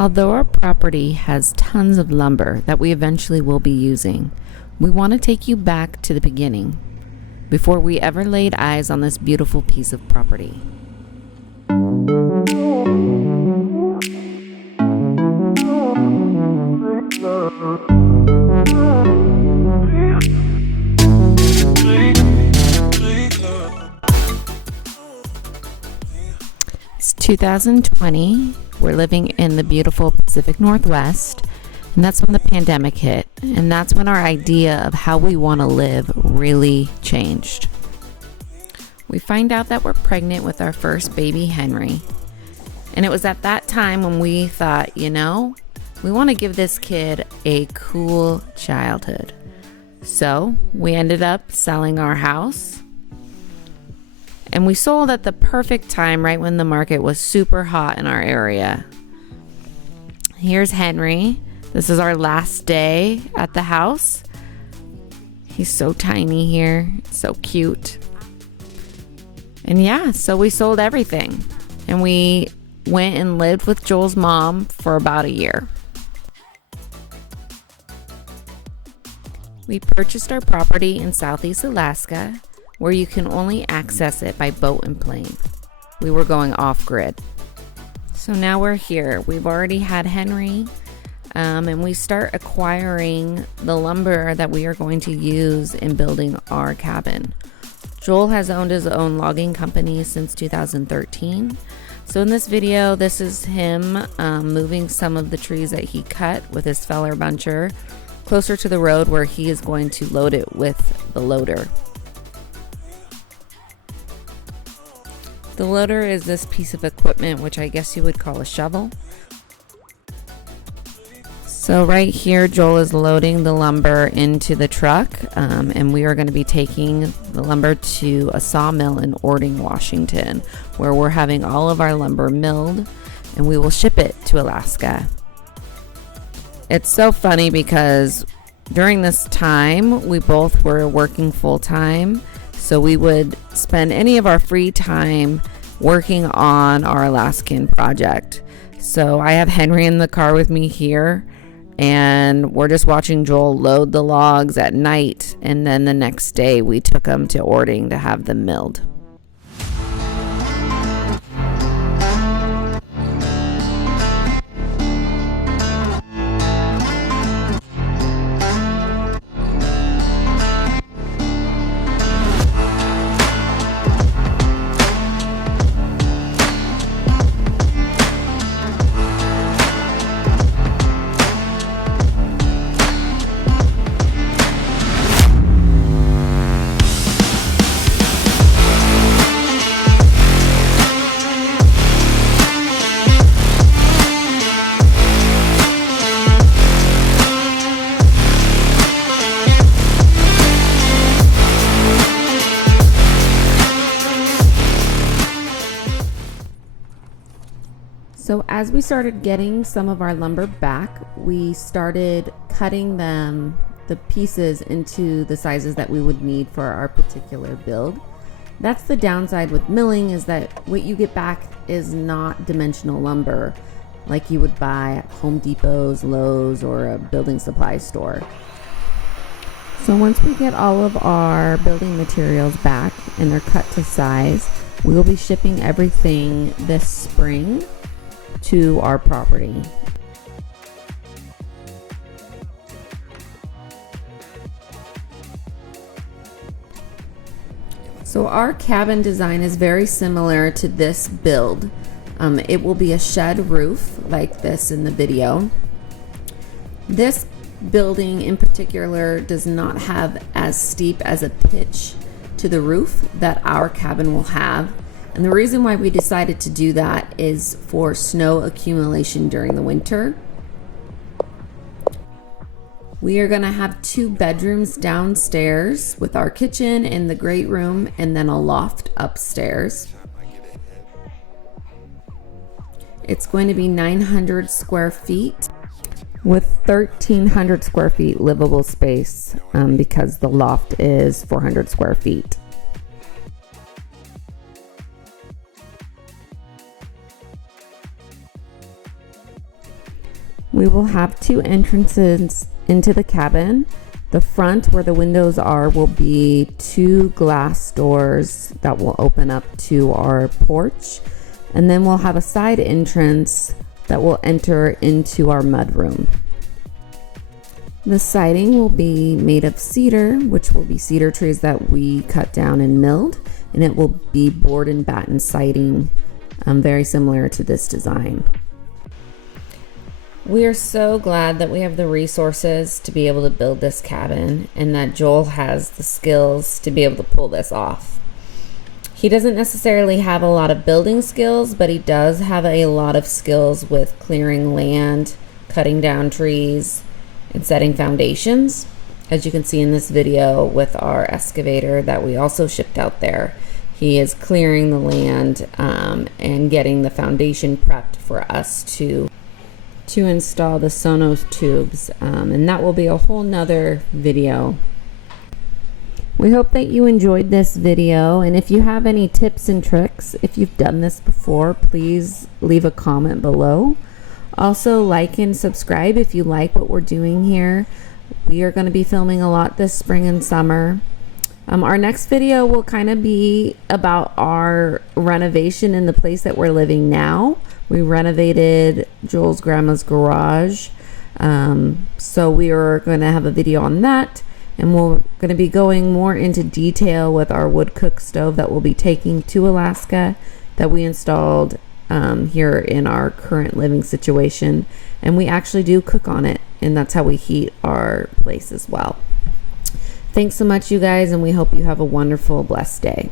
Although our property has tons of lumber that we eventually will be using, we want to take you back to the beginning, before we ever laid eyes on this beautiful piece of property. It's 2020. We're living in the beautiful Pacific Northwest, and that's when the pandemic hit, and that's when our idea of how we want to live really changed. We find out that we're pregnant with our first baby, Henry, and it was at that time when we thought, we want to give this kid a cool childhood. So we ended up selling our house, and we sold at the perfect time, right when the market was super hot in our area. Here's Henry. This is our last day at the house. He's so tiny here, so cute. And so we sold everything, and we went and lived with Joel's mom for about a year. We purchased our property in Southeast Alaska, where you can only access it by boat and plane. We were going off-grid. So now we're here. We've already had Henry, and we start acquiring the lumber that we are going to use in building our cabin. Joel has owned his own logging company since 2013. So in this video, this is him moving some of the trees that he cut with his feller buncher closer to the road where he is going to load it with the loader. The loader is this piece of equipment, which I guess you would call a shovel. So right here, Joel is loading the lumber into the truck, and we are going to be taking the lumber to a sawmill in Orting, Washington, where we're having all of our lumber milled, and we will ship it to Alaska. It's so funny because during this time, we both were working full-time, so we would spend any of our free time working on our Alaskan project. So I have Henry in the car with me here, and we're just watching Joel load the logs at night, and then the next day we took them to Orting to have them milled. So as we started getting some of our lumber back, we started cutting the pieces into the sizes that we would need for our particular build. That's the downside with milling, is that what you get back is not dimensional lumber like you would buy at Home Depot's, Lowe's, or a building supply store. So once we get all of our building materials back and they're cut to size, we will be shipping everything this spring to our property. So our cabin design is very similar to this build. It will be a shed roof like this in the video. This building in particular does not have as steep as a pitch to the roof that our cabin will have. And the reason why we decided to do that is for snow accumulation during the winter. We are going to have 2 bedrooms downstairs with our kitchen and the great room, and then a loft upstairs. It's going to be 900 square feet with 1,300 square feet livable space, because the loft is 400 square feet. We will have 2 entrances into the cabin. The front, where the windows are, will be 2 glass doors that will open up to our porch. And then we'll have a side entrance that will enter into our mudroom. The siding will be made of cedar, which will be cedar trees that we cut down and milled. And it will be board and batten siding, very similar to this design. We are so glad that we have the resources to be able to build this cabin and that Joel has the skills to be able to pull this off. He doesn't necessarily have a lot of building skills, but he does have a lot of skills with clearing land, cutting down trees, and setting foundations. As you can see in this video with our excavator that we also shipped out there, he is clearing the land and getting the foundation prepped for us to install the Sonos tubes, and that will be a whole nother video. We hope that you enjoyed this video, and if you have any tips and tricks, if you've done this before, please leave a comment below. Also, like and subscribe if you like what we're doing here. We are going to be filming a lot this spring and summer. Our next video will kind of be about our renovation in the place that we're living now. We renovated Joel's grandma's garage. So we are going to have a video on that. And we're going to be going more into detail with our wood cook stove that we'll be taking to Alaska that we installed here in our current living situation. And we actually do cook on it. And that's how we heat our place as well. Thanks so much, you guys. And we hope you have a wonderful, blessed day.